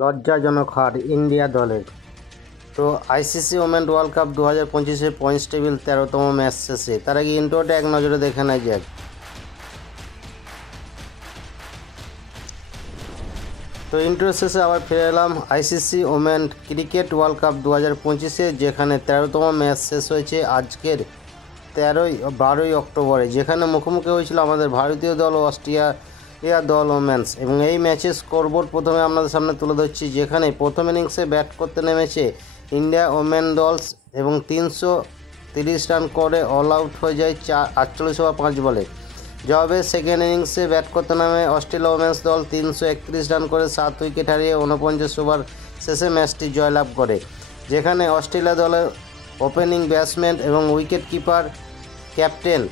লজ্জাজনক হার ইন্ডিয়া দলের। তো আইসিসি ওমেন ওয়ার্ল্ড কাপ 2025-এর পয়েন্টস টেবিল 13তম ম্যাচ শেষে। তার আগে ইন্ট্রোটা এক নজরে দেখে নেওয়া যাক। তো ইন্ট্রো শেষে আবার ফিরে এলাম ICC women cricket World Cup 2025-এ, যেখানে 13তম ম্যাচ শেষ হয়েছে আজকের 12ই অক্টোবরে, যেখানে মুখোমুখি হয়েছিল আমাদের ভারতীয় দল ও অস্ট্রেলিয়া দল ওমেন্স। এবং এই ম্যাচের স্কোরবোর্ড প্রথমে আপনাদের সামনে তুলে ধরছি, যেখানে প্রথম ইনিংসে ব্যাট করতে নেমেছে ইন্ডিয়া ওমেন দলস এবং 330 রান করে অল আউট হয়ে যায় 48 ওভার 5 বলে। জবাবে সেকেন্ড ইনিংসে ব্যাট করতে নামে অস্ট্রেলিয়া ওমেন্স দল 331 রান করে 7 উইকেট হারিয়ে 49 ওভার শেষে ম্যাচটি জয়লাভ করে, যেখানে অস্ট্রেলিয়া দলের ওপেনিং ব্যাটসম্যান এবং উইকেট কিপার ক্যাপ্টেন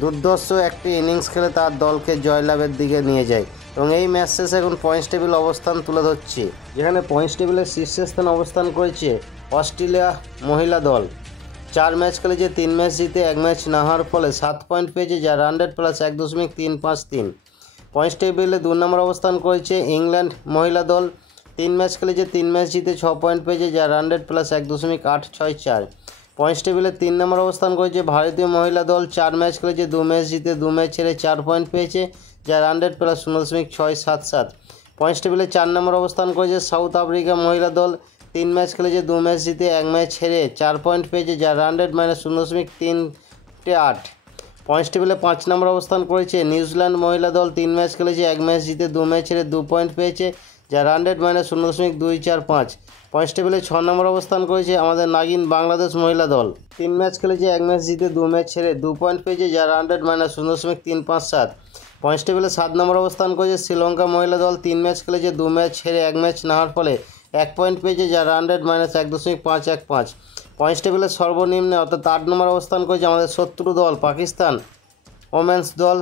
দুর্ধর্ষ একটি ইনিংস খেলে তার দলকে জয়লাভের দিকে নিয়ে যায়। এবং এই ম্যাচ শেষে এখন পয়েন্টস টেবিল অবস্থান তুলে ধরছি, যেখানে পয়েন্টস টেবিলের শীর্ষস্থানে অবস্থান করেছে অস্ট্রেলিয়া মহিলা দল। 4 ম্যাচ খেলেছে, 3 ম্যাচ জিতে 1 ম্যাচ না হওয়ার ফলে 7 পয়েন্ট পেয়েছে, যা 100 প্লাস 1.353। পয়েন্টস টেবিলে 2 নম্বর অবস্থান করেছে ইংল্যান্ড মহিলা দল। 3 ম্যাচ খেলেছে, 3 ম্যাচ জিতে 6 পয়েন্ট পেয়েছে, যা 100 প্লাস 1.864। পয়েন্টস টেবিলে 3 নম্বর অবস্থান করেছে ভারতীয় মহিলা দল। 4 ম্যাচ খেলেছে, 2 ম্যাচ জিতে 2 ম্যাচ ছেড়ে 4 পয়েন্ট পেয়েছে, যা 100 প্লাস 0.677। পয়েন্টস টেবিলে 4 নম্বর অবস্থান করেছে সাউথ আফ্রিকা মহিলা দল। 3 ম্যাচ খেলেছে, 2 ম্যাচ জিতে 1 ম্যাচ ছেড়ে 4 পয়েন্ট পেয়েছে, যা 100 মাইনাস 0.38। পয়েন্টস টেবিলে 5 নম্বর অবস্থান করেছে নিউজিল্যান্ড মহিলা দল। 3 ম্যাচ খেলেছে, 1 ম্যাচ জিতে 2 ম্যাচ ছেড়ে 2 পয়েন্ট পেয়েছে, যা 100 মাইনাস 0.245। পয়েন্টস টেবিলে 6 নম্বর অবস্থান করেছে আমাদের নাগিন বাংলাদেশ মহিলা দল। 3 ম্যাচ খেলেছে, 1 ম্যাচ জিতে 2 ম্যাচ ছেড়ে 2 পয়েন্ট পেয়েছে, যা 100 মাইনাস 0.357। পয়েন্টস টেবিলে 7 নম্বর অবস্থান করেছে শ্রীলঙ্কা মহিলা দল। 3 ম্যাচ খেলেছে, 2 ম্যাচ ছেড়ে 1 ম্যাচ না হওয়ার ফলে 1 পয়েন্ট পেয়েছে, যা 100 মাইনাস 1.515। পয়েন্টস টেবিলে সর্বনিম্নে অর্থাৎ 8 নম্বর অবস্থান করেছে আমাদের শত্রু দল পাকিস্তান ওমেন্স দল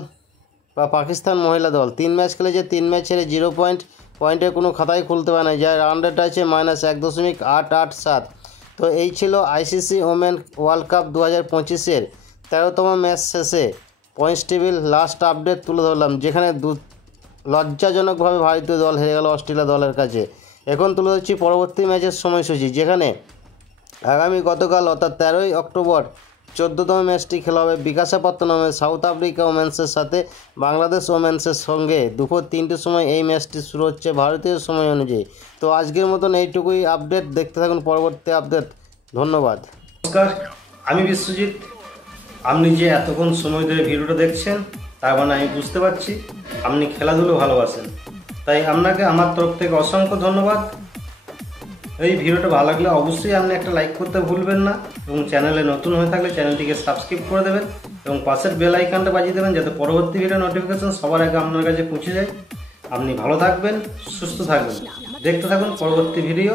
বা পাকিস্তান মহিলা দল। 3 ম্যাচ খেলেছে, 3 ম্যাচ ছেড়ে 0 পয়েন্টে কোনো খাতাই খুলতে পারে না, যা 100 আছে মাইনাস 1.887। তো এই ছিল আইসিসি ওমেন ওয়ার্ল্ড কাপ 2025-এর 13তম ম্যাচ শেষে পয়েন্টস টেবিল লাস্ট আপডেট তুলে ধরলাম, যেখানে লজ্জাজনকভাবে ভারতীয় দল হেরে গেল অস্ট্রেলিয়া দলের কাছে। এখন তুলে ধরছি পরবর্তী ম্যাচের সময়সূচি, যেখানে গতকাল অর্থাৎ 13ই অক্টোবর 14তম ম্যাচটি খেলা হবে বিশাখাপত্তনমে সাউথ আফ্রিকা ওমেন্সের সাথে বাংলাদেশ ওমেন্সের সঙ্গে। দুপুর 3টের সময় এই ম্যাচটি শুরু হচ্ছে ভারতীয় সময় অনুযায়ী। তো আজকের মতন এইটুকুই আপডেট, দেখতে থাকুন পরবর্তী আপডেট। ধন্যবাদ। নমস্কার, আমি বিশ্বজিৎ। আপনি যে এতক্ষণ সময় ধরে ভিডিওটা দেখছেন, তার মানে আমি বুঝতে পারছি আপনি খেলাধুলো ভালোবাসেন, তাই আপনাকে আমার তরফ থেকে অসংখ্য ধন্যবাদ। এই ভিডিওটা ভালো লাগলে অবশ্যই আপনি একটা লাইক করতে ভুলবেন না, এবং চ্যানেলে নতুন হয়ে থাকলে চ্যানেলটিকে সাবস্ক্রাইব করে দেবেন এবং পাশের বেল আইকনটা বাজিয়ে দেবেন, যাতে পরবর্তী ভিডিও নোটিফিকেশন সবার আগে আপনার কাছে পৌঁছে যায়। আপনি ভালো থাকবেন, সুস্থ থাকবেন, দেখতে থাকুন পরবর্তী ভিডিও।